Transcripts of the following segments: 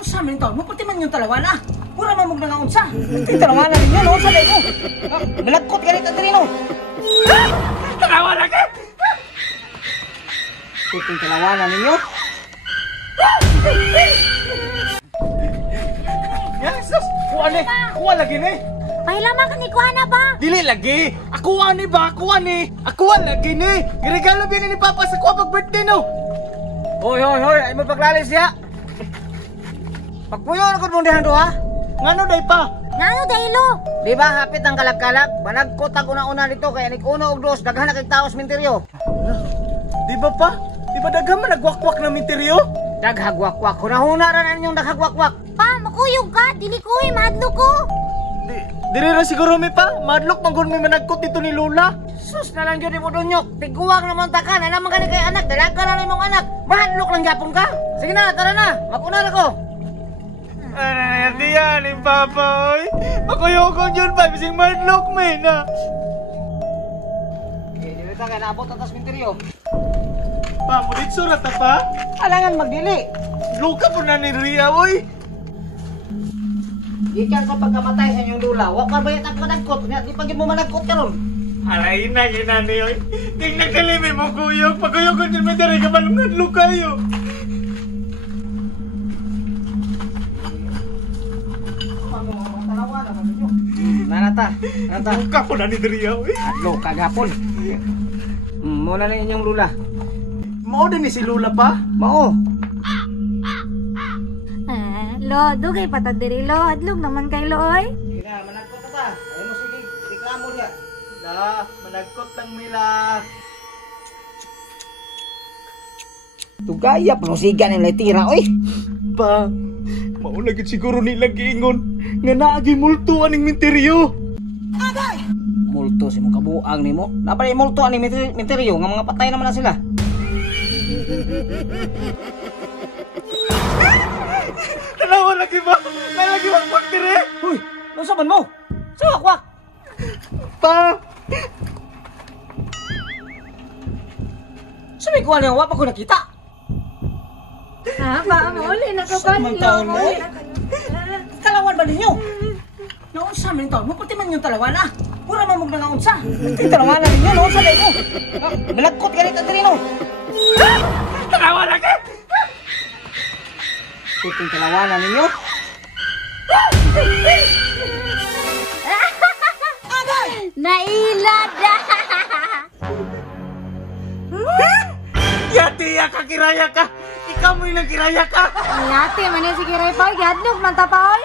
Naunsa man ito? Maputi man yung talawan ah. Pura man mong nangaunsa. Talawan na ninyo, naunsa na mo. Malagkot ganit ang dirino. Talawan na ka! Puting talawan na ninyo. Yesus! Kuha ni! Kuha lagi ni! Pahilaman ka ni Kuana ba? Dili lagi! Akuha ni ba? Akuha ni! Akuha lagi ni! Regalo din ni Papa sa kuha pag-birthday no! Hoy! Ay mo paglalis ya! Pagpuyo na kung mong dihan ha? Ngano day pa? Ngano dahilo? Di ba hapit ang kalag-kalag? Banagkot ang una-una dito kaya nik-una og dos daghan na kay taos minteryo. Di ba pa? Di ba daghan man nagwakwak na minteryo? Daghagwakwak. Hunahuna ra na ninyong daghagwakwak. Pa, makuyog ka. Dili kuy, madlo ko. Diri ra siguro mi pa. Madlok man gud mi managkot dito ni Lola. Sus na lang yun mo dunyok. Tiguwang naman ta ka. Naman ka ni kay anak. Dalaga na nimong anak. Mahadlok lang yapon ka. Sige na, tara na. Makuna na ko. Ano yan ni Papa oy? Makuyokon yun pa. Bising madlok may na. Dili ka kaya naabot atas minteryo. Pa, mo dit surat ta pa? Alangan magdili. Luka po na ni Ria oy. Ikan sa pagkamatay sa inyong lula. Wak ka bayat ang managkot. Di pagin mo managkot ka ron. Alay na ginani oy. Ting nagdalimi mo kuyok. Pagkuyokon yun may dari ka malungan lukayo. Nanata. Luka po na ni Ria oy. Adlo kagapon. Muna na inyong lula. Mao din ni si Lola pa? Mao. Lo, dugay patadiri lo. Adlog naman kay Looy. Sige na, managkot ta. Ayaw mo sige. Reklamo niya. Da, managkot lang nila. Tugaya, plusigan yung tira, oy. Pa, maulagit siguro nila giingon nga naagi multuan ng minteryo. Multo si mong kabuang ni mo. Napalay multo ani minteryo nga mga patay naman na sila. Tanawa lagi ba? Lagi ba pagtire? Uy, ano saban mo? Sa wakwak. Pa, Sabi ko ano, wapa ko nakita. Ha, ba mo uli Samantahon mo. Talawan ba ninyo? Naunsa man ito? Maputi man yung talawan ah. Pura man mong nangaunsa. Talawan na ninyo, naunsa na ito. Malagkot ganit ang dirino. tanawa lagi! Puting talawan na ninyo. Nailad. Yati ya ka kiraya ka! Ikaw mo yung kiraya ka! Ate, man yung sige ray pa. Gadlog man ta pa oy.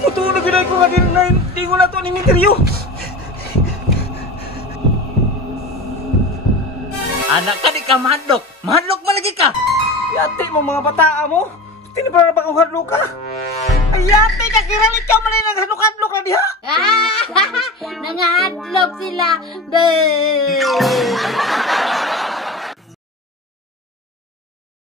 Matulog na ko nga din na hindi ko na ito ni minteryo. Anak ka di ka mahadlok! Mahadlok malagi ka! Yati mo mga bataa mo! Tinipara ba kong hadlok ka? Ay yati ka kirang ikaw malay naghadlok-hadlok na diha! Nangahadlog sila. Be.